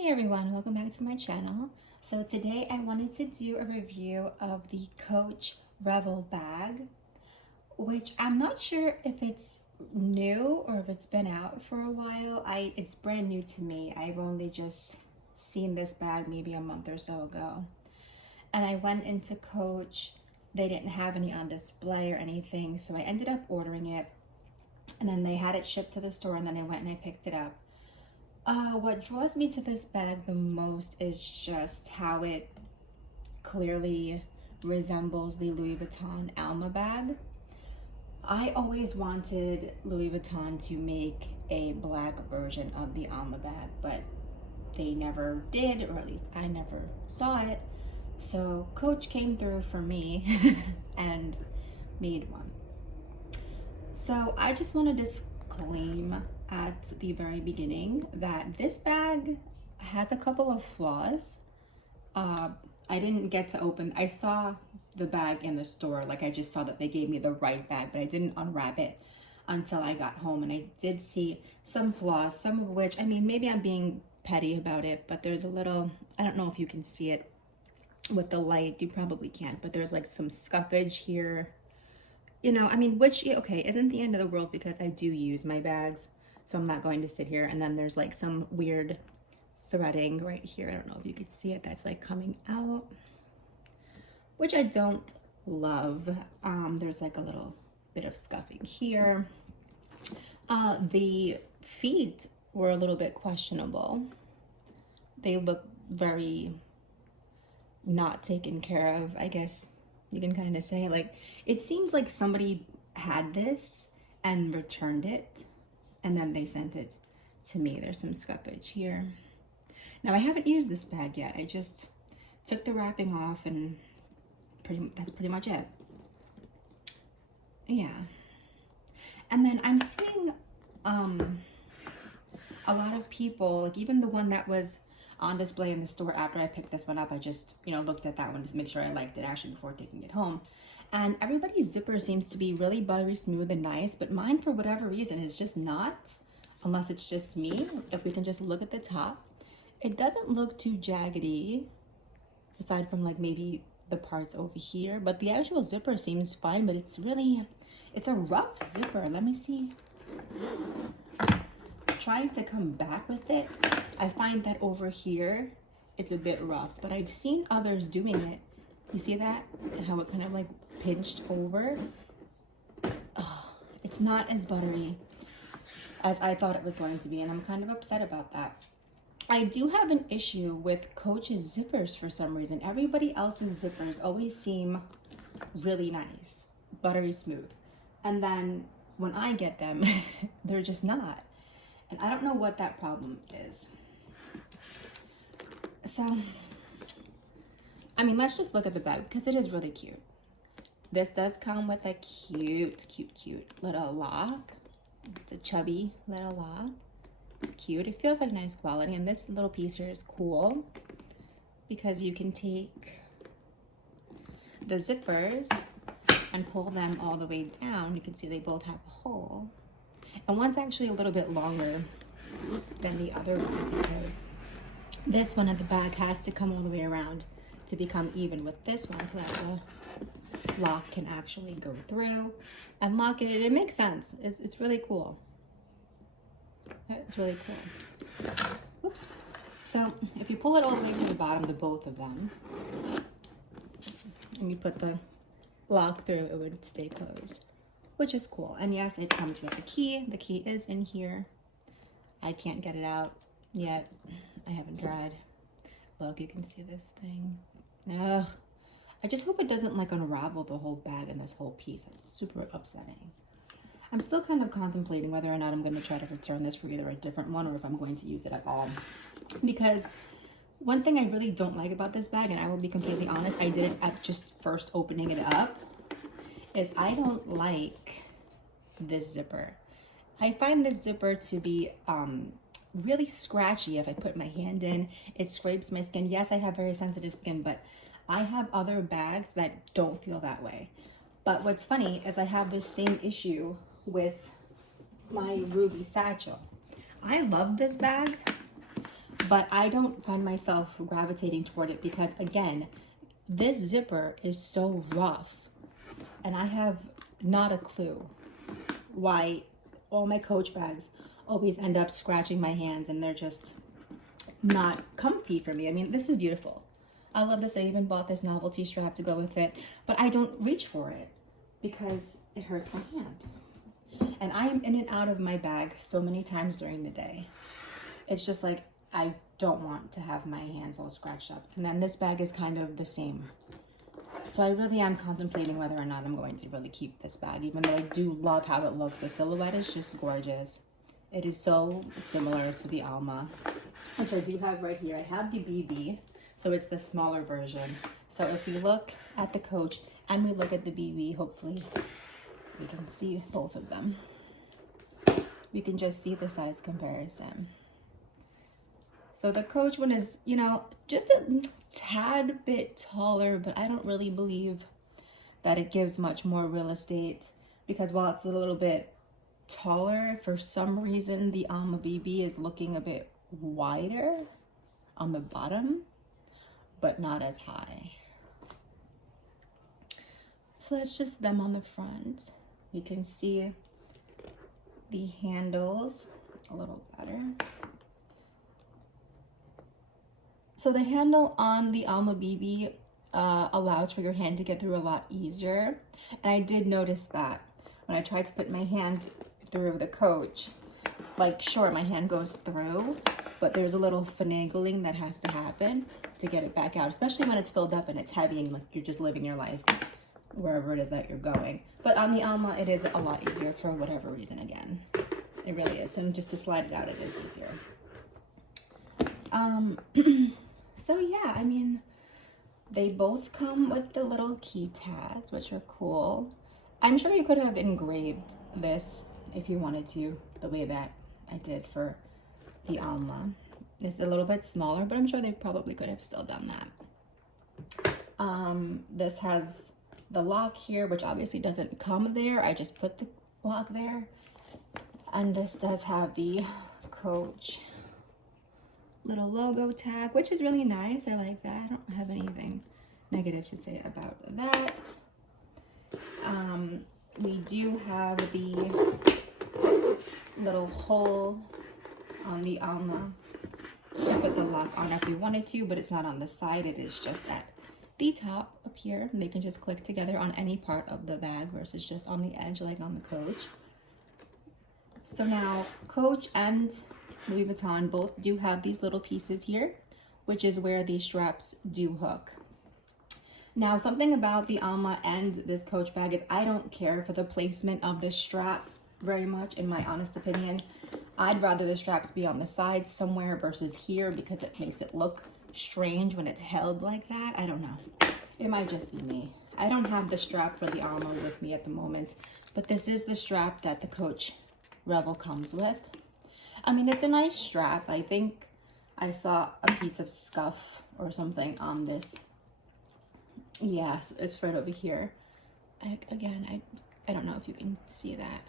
Hey everyone, welcome back to my channel. So today I wanted to do a review of the Coach Revel bag, which I'm not sure if it's new or if it's been out for a while. It's brand new to me. I've only just seen this bag maybe a month or so ago. And I went into Coach, they didn't have any on display or anything, so I ended up ordering it. And then they had it shipped to the store, and then I went and I picked it up. What draws me to this bag the most is just how it clearly resembles the Louis Vuitton Alma bag. I always wanted Louis Vuitton to make a black version of the Alma bag, but they never did, or at least I never saw it. So Coach came through for me and made one. So I just want to disclaim at the very beginning that this bag has a couple of flaws. I didn't get to open, I saw the bag in the store, like I just saw that they gave me the right bag, but I didn't unwrap it until I got home, and I did see some flaws, some of which, I mean, maybe I'm being petty about it, but there's a little, I don't know if you can see it with the light, you probably can't, but there's like some scuffage here, you know, I mean, which, okay, isn't the end of the world because I do use my bags. So I'm not going to sit here. And then there's like some weird threading right here. I don't know if you could see it. That's like coming out, which I don't love. There's like a little bit of scuffing here. The feet were a little bit questionable. They look very not taken care of, I guess you can kind of say. Like, it seems like somebody had this and returned it, and then they sent it to me. There's some scuffage here. Now, I haven't used this bag yet. I just took the wrapping off, and that's pretty much it. Yeah. And then I'm seeing a lot of people, like even the one that was on display in the store after I picked this one up, I just, looked at that one to make sure I liked it actually before taking it home. And everybody's zipper seems to be really buttery smooth and nice, but mine, for whatever reason, is just not, unless it's just me. If we can just look at the top, it doesn't look too jaggedy, aside from like maybe the parts over here, but the actual zipper seems fine, but it's a rough zipper. Let me see. Trying to come back with it, I find that over here, it's a bit rough, but I've seen others doing it. You see that? And how it kind of like pinched over. Oh, it's not as buttery as I thought it was going to be, and I'm kind of upset about that. I do have an issue with Coach's zippers for some reason. Everybody else's zippers always seem really nice, buttery smooth. And then when I get them, they're just not. And I don't know what that problem is. So, I mean, let's just look at the bag because it is really cute. This does come with a cute little lock. It's a chubby little lock. It's cute. It feels like nice quality. And this little piece here is cool because you can take the zippers and pull them all the way down. You can see they both have a hole. And one's actually a little bit longer than the other one because this one at the back has to come all the way around to become even with this one, so that the lock can actually go through and lock it. It makes sense. It's really cool. It's really cool. Oops. So if you pull it all the way to the bottom, the both of them, and you put the lock through, it would stay closed, which is cool. And yes, it comes with a key. The key is in here. I can't get it out yet. I haven't tried. Look, you can see this thing. Ugh. I just hope it doesn't like unravel the whole bag and this whole piece. That's super upsetting. I'm still kind of contemplating whether or not I'm going to try to return this for either a different one or if I'm going to use it at all. Because one thing I really don't like about this bag, and I will be completely honest, I did it at just first opening it up, is I don't like this zipper. I find this zipper to be really scratchy. If I put my hand in, it scrapes my skin. Yes, I have very sensitive skin, but I have other bags that don't feel that way. But what's funny is I have this same issue with my Ruby satchel. I love this bag, but I don't find myself gravitating toward it because, again, this zipper is so rough, and I have not a clue why all my Coach bags always end up scratching my hands, and they're just not comfy for me. I mean, this is beautiful. I love this. I even bought this novelty strap to go with it, but I don't reach for it because it hurts my hand. And I am in and out of my bag so many times during the day. It's just like, I don't want to have my hands all scratched up. And then this bag is kind of the same. So I really am contemplating whether or not I'm going to really keep this bag, even though I do love how it looks. The silhouette is just gorgeous. It is so similar to the Alma, which I do have right here. I have the BB, so it's the smaller version. So if we look at the Coach and we look at the BB, hopefully we can see both of them. We can just see the size comparison. So the Coach one is, you know, just a tad bit taller, but I don't really believe that it gives much more real estate, because while it's a little bit taller, for some reason the Alma BB is looking a bit wider on the bottom, but not as high. So that's just them on the front. You can see the handles a little better. So the handle on the Alma BB allows for your hand to get through a lot easier. And I did notice that when I tried to put my hand through the Coach, like, sure, my hand goes through, but there's a little finagling that has to happen to get it back out, especially when it's filled up and it's heavy and like you're just living your life wherever it is that you're going. But on the Alma, it is a lot easier for whatever reason. Again, it really is. And just to slide it out, it is easier. So yeah, I mean, they both come with the little key tags, which are cool. I'm sure you could have engraved this if you wanted to, the way that I did for the Alma. It's a little bit smaller, but I'm sure they probably could have still done that. This has the lock here, which obviously doesn't come there. I just put the lock there. And this does have the Coach little logo tag, which is really nice. I like that. I don't have anything negative to say about that. We do have the little hole on the Alma to put the lock on if you wanted to, but it's not on the side. It is just at the top up here, and they can just click together on any part of the bag versus just on the edge like on the Coach. So now Coach and Louis Vuitton both do have these little pieces here, which is where these straps do hook. Now, something about the Alma and this Coach bag is I don't care for the placement of the strap very much, in my honest opinion. I'd rather the straps be on the sides somewhere versus here, because it makes it look strange when it's held like that. I don't know. It might just be me. I don't have the strap for the Alma with me at the moment, but this is the strap that the Coach Revel comes with. I mean, it's a nice strap. I think I saw a piece of scuff or something on this. Yes, it's right over here. Again, I don't know if you can see that.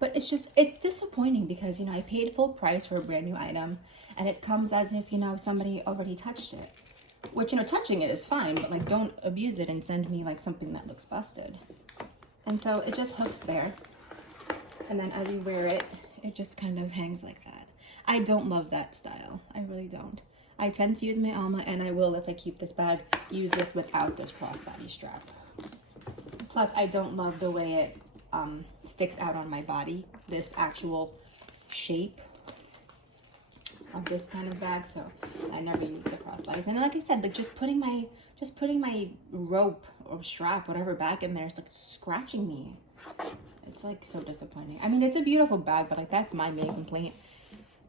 But it's disappointing because, you know, I paid full price for a brand new item, and it comes as if, you know, somebody already touched it. Which, you know, touching it is fine, but like, don't abuse it and send me like something that looks busted. And so it just hooks there. And then as you wear it, it just kind of hangs like that. I don't love that style. I really don't. I tend to use my Alma, and I will, if I keep this bag, use this without this crossbody strap. Plus, I don't love the way it sticks out on my body, this actual shape of this kind of bag, so I never use the crossbodies. And like I said, like just putting my rope or strap, whatever, back in there, it's like scratching me. It's like so disappointing. I mean, it's a beautiful bag, but like that's my main complaint.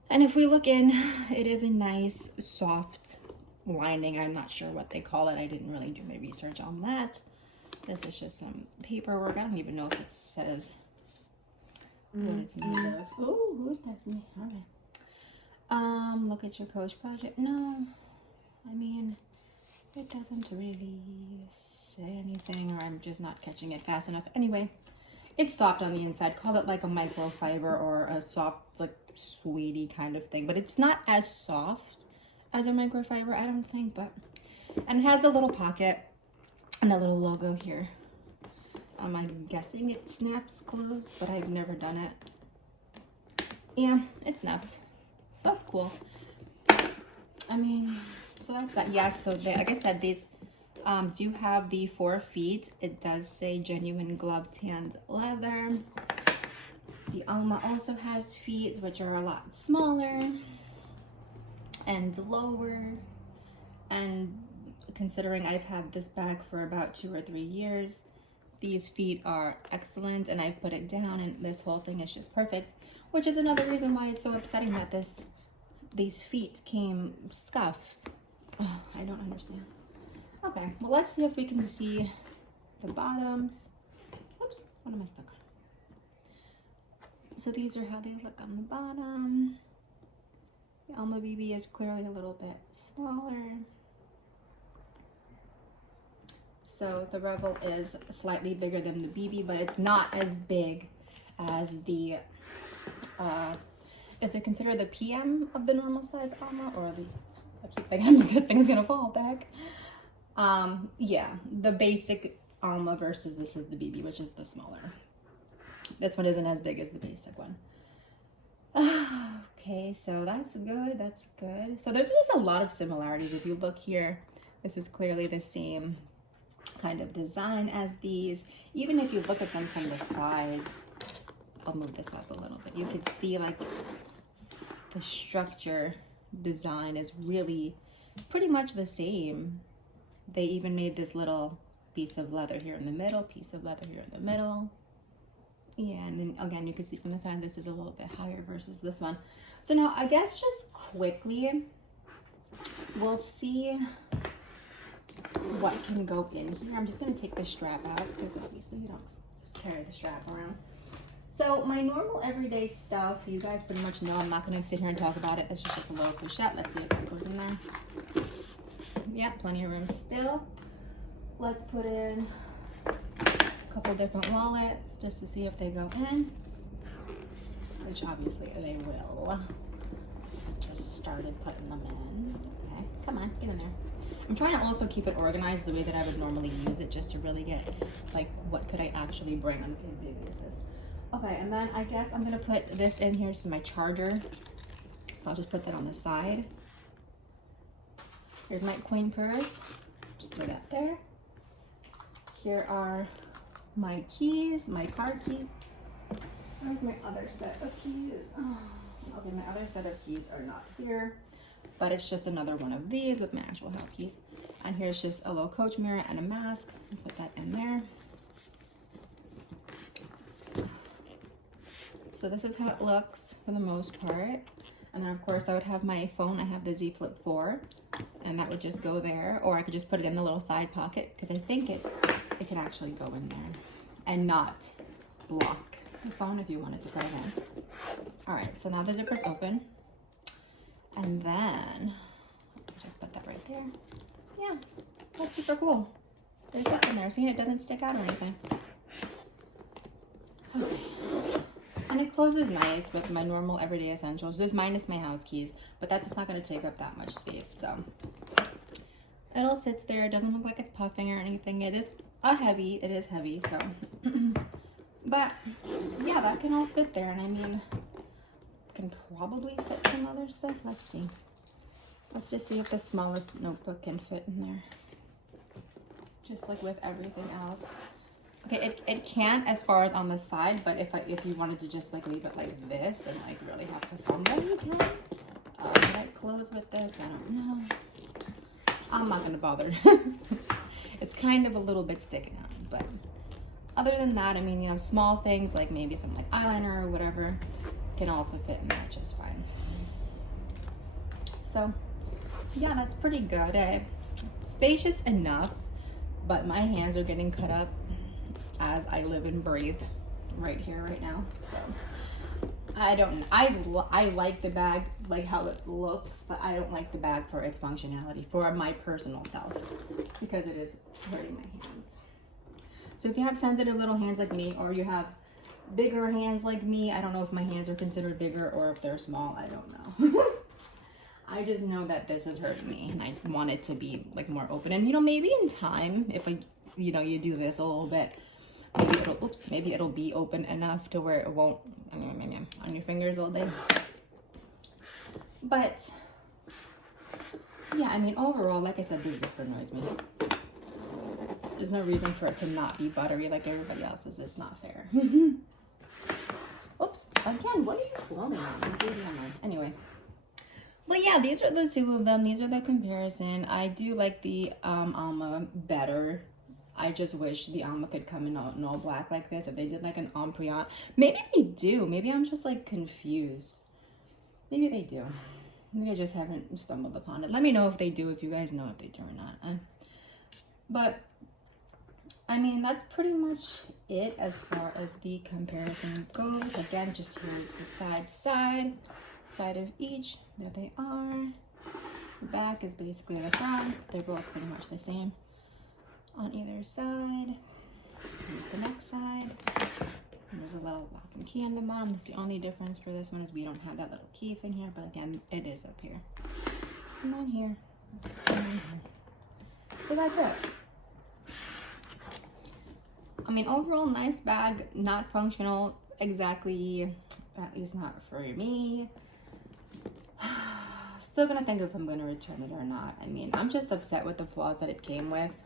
And if we look in, it is a nice soft lining. I'm not sure what they call it. I didn't really do my research on that. This is just some paperwork. I don't even know if it says what it's made of. Oh, who's that? Me. All right. Look at your Coach project. No, I mean, it doesn't really say anything, or I'm just not catching it fast enough. Anyway, it's soft on the inside. Call it like a microfiber or a soft, like, suede-y kind of thing. But it's not as soft as a microfiber, I don't think, but, and it has a little pocket and a little logo here. I'm guessing it snaps closed, but I've never done it. Yeah, it snaps, so that's cool. I mean, so that's that. Yes, so they, like I said, these do have the 4 feet. It does say genuine glove tanned leather. The Alma also has feet, which are a lot smaller and lower. And considering I've had this bag for about 2 or 3 years, these feet are excellent, and I've put it down and this whole thing is just perfect, which is another reason why it's so upsetting that these feet came scuffed. Oh, I don't understand. Okay, well, let's see if we can see the bottoms. Oops, what am I stuck on? So these are how they look on the bottom. The Alma BB is clearly a little bit smaller. So the Revel is slightly bigger than the BB, but it's not as big as the, is it considered the PM of the normal size Alma, or the, I keep thinking this thing is gonna fall back. Yeah, the basic Alma versus this is the BB, which is the smaller. This one isn't as big as the basic one. Okay, so that's good, that's good. So there's just a lot of similarities. If you look here, this is clearly the same kind of design as these. Even if you look at them from the sides, I'll move this up a little bit, you can see like the structure design is really pretty much the same. They even made this little piece of leather here in the middle, piece of leather here in the middle. Yeah, and then again, you can see from the side, this is a little bit higher versus this one. So now I guess just quickly, we'll see what can go in here. I'm just gonna take the strap out because obviously you don't just carry the strap around. So my normal everyday stuff, you guys pretty much know. I'm not gonna sit here and talk about it. It's just a little pochette. Let's see if that goes in there. Yeah, plenty of room still. Let's put in a couple different wallets just to see if they go in, which obviously they will. Just started putting them in. Okay, come on, get in there. I'm trying to also keep it organized the way that I would normally use it, just to really get like what could I actually bring on a day basis. Okay, and then I guess I'm gonna put this in here. This is my charger, so I'll just put that on the side. Here's my coin purse, just throw that there. Here are my keys, my car keys. Where's my other set of keys? Oh, okay, my other set of keys are not here, but it's just another one of these with my actual house keys. And here's just a little coach mirror and a mask. I'll put that in there. So this is how it looks for the most part. And then of course I would have my phone. I have the Z Flip 4, and that would just go there, or I could just put it in the little side pocket, because I think it can actually go in there and not block the phone if you wanted to put it in. All right, so now the zipper's open, and then just put that right there. Yeah, that's super cool. There's that in there. See, it doesn't stick out or anything. Okay. And it closes nice with my normal everyday essentials, just minus my house keys, but that's not going to take up that much space. So it all sits there. It doesn't look like it's puffing or anything. It is heavy. It is heavy. So, but yeah, that can all fit there. And I mean, can probably fit some other stuff. Let's see. Let's just see if the smallest notebook can fit in there. Just like with everything else. Okay, it can as far as on the side, but if you wanted to just like leave it like this and like really have to fumble, you can. Did I close with this? I don't know. I'm not gonna bother. It's kind of a little bit sticking out, but other than that, I mean, you know, small things like maybe some like eyeliner or whatever can also fit in there just fine. So yeah, that's pretty good. Spacious enough, but my hands are getting cut up as I live and breathe right here, right now. So I don't, I like the bag, like how it looks, but I don't like the bag for its functionality, for my personal self, because it is hurting my hands. So if you have sensitive little hands like me, or you have bigger hands like me, I don't know if my hands are considered bigger or if they're small, I don't know. I just know that this is hurting me, and I want it to be like more open. And you know, maybe in time, if I, you know, you do this a little bit, maybe it'll, oops, maybe it'll be open enough to where it won't, I mean, on your fingers all day. But yeah, I mean, overall, like I said, this zipper annoys me. There's no reason for it to not be buttery like everybody else's. It's not fair. Oops, again, what are you filming on? Anyway. But yeah, these are the two of them. These are the comparison. I do like the Alma better. I just wish the Alma could come in all black like this. If they did like an Empreinte. Maybe they do. Maybe I'm just like confused. Maybe they do. Maybe I just haven't stumbled upon it. Let me know if they do, if you guys know if they do or not. But I mean, that's pretty much it as far as the comparison goes. Again, just here's the side of each. There they are. The back is basically the front. They're both pretty much the same on either side. Here's the next side. And there's a little lock and key on the bottom. That's the only difference for this one is we don't have that little key thing here, but again, it is up here. And then here. And then here. So that's it. I mean, overall, nice bag, not functional exactly, at least not for me. Still gonna think if I'm gonna return it or not. I mean, I'm just upset with the flaws that it came with.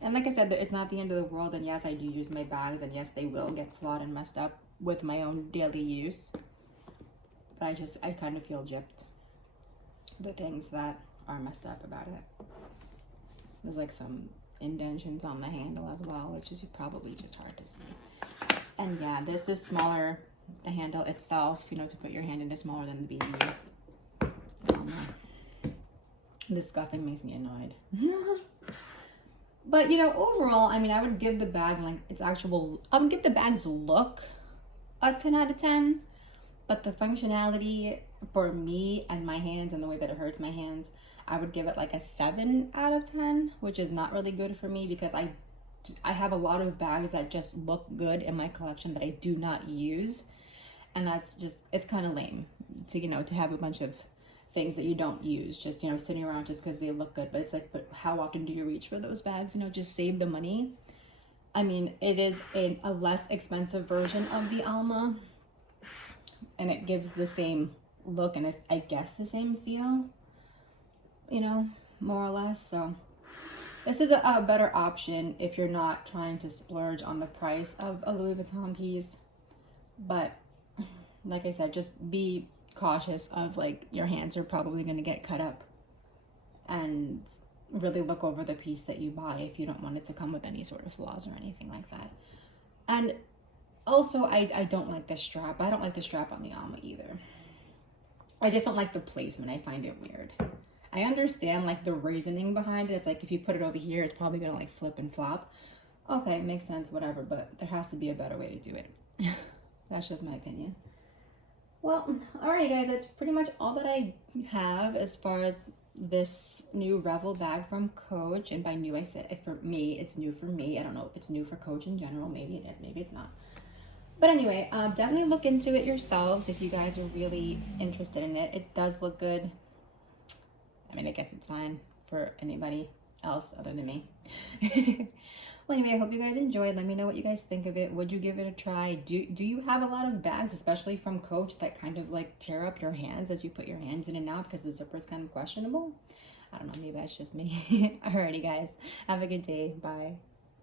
And like I said, it's not the end of the world, and yes, I do use my bags, and yes, they will get flawed and messed up with my own daily use. But I kind of feel gypped. The things that are messed up about it. There's like some indentions on the handle as well, which is probably just hard to see. And yeah, this is smaller. The handle itself, you know, to put your hand in is smaller than the BB. The scuffing makes me annoyed. But you know, overall, I mean, I would give the bag like its actual, give the bag's look a 10 out of 10. But the functionality for me and my hands and the way that it hurts my hands, I would give it like a 7 out of 10, which is not really good for me because I have a lot of bags that just look good in my collection that I do not use. And that's just, it's kind of lame to, you know, to have a bunch of things that you don't use, just, you know, sitting around just because they look good. But it's like, but how often do you reach for those bags? You know, just save the money. I mean, it is a less expensive version of the Alma, and it gives the same look and it's, I guess, the same feel, you know, more or less. So this is a better option if you're not trying to splurge on the price of a Louis Vuitton piece. But like I said, just be cautious of like your hands are probably going to get cut up, and really look over the piece that you buy if you don't want it to come with any sort of flaws or anything like that. And also, I don't like the strap. I don't like the strap on the Alma either. I just don't like the placement. I find it weird. I understand like the reasoning behind it. It's like if you put it over here, it's probably gonna like flip and flop. Okay, it makes sense, whatever, but there has to be a better way to do it. That's just my opinion. Well, alright guys, that's pretty much all that I have as far as this new Revel bag from Coach. And by new, I said, for me, it's new for me. I don't know if it's new for Coach in general. Maybe it is, maybe it's not. But anyway, definitely look into it yourselves if you guys are really interested in it. It does look good. I mean, I guess it's fine for anybody else other than me. Well, anyway, I hope you guys enjoyed. Let me know what you guys think of it. Would you give it a try? Do you have a lot of bags, especially from Coach, that kind of like tear up your hands as you put your hands in and out because the zipper is kind of questionable? I don't know. Maybe that's just me. Alrighty, guys. Have a good day. Bye.